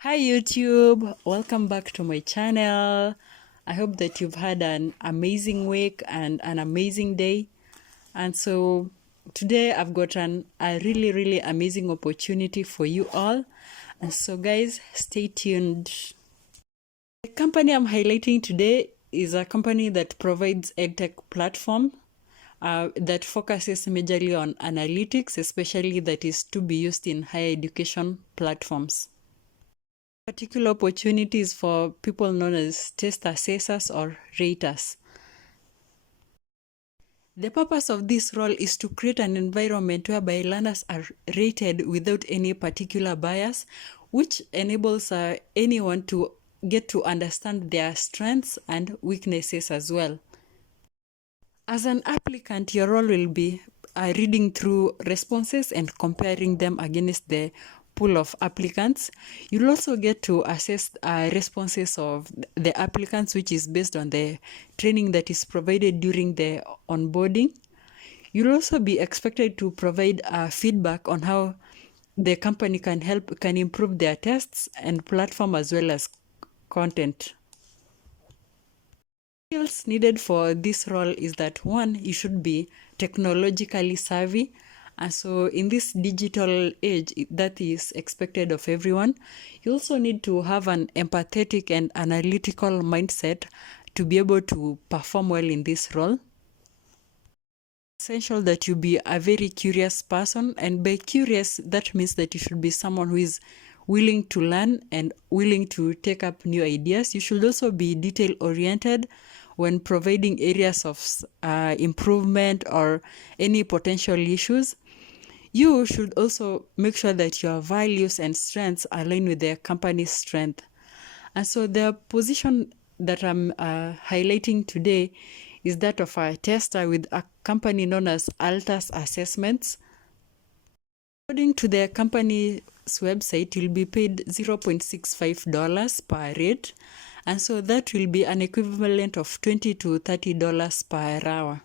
Hi YouTube, welcome back to my channel. I hope that you've had an amazing week and an amazing day. And so today I've got a really amazing opportunity for you all. And so guys, stay tuned. The company I'm highlighting today is a company that provides edtech platform that focuses majorly on analytics, especially that is to be used in higher education platforms. Particular opportunities for people known as test assessors or raters. The purpose of this role is to create an environment whereby learners are rated without any particular bias, which enables anyone to get to understand their strengths and weaknesses as well. As an applicant, your role will be reading through responses and comparing them against the pool of applicants. You'll also get to assess responses of the applicants, which is based on the training that is provided during the onboarding. You'll also be expected to provide feedback on how the company can improve their tests and platform as well as content. Skills needed for this role is that one, you should be technologically savvy. And so in this digital age that is expected of everyone, you also need to have an empathetic and analytical mindset to be able to perform well in this role. Essential that you be a very curious person, and by curious that means that you should be someone who is willing to learn and willing to take up new ideas. You should also be detail oriented when providing areas of improvement or any potential issues. You should also make sure that your values and strengths align with the company's strength. And so the position that I'm highlighting today is that of a tester with a company known as Altus Assessments. According to the company's website, you'll be paid $0.65 per rate, and so that will be an equivalent of $20 to $30 per hour.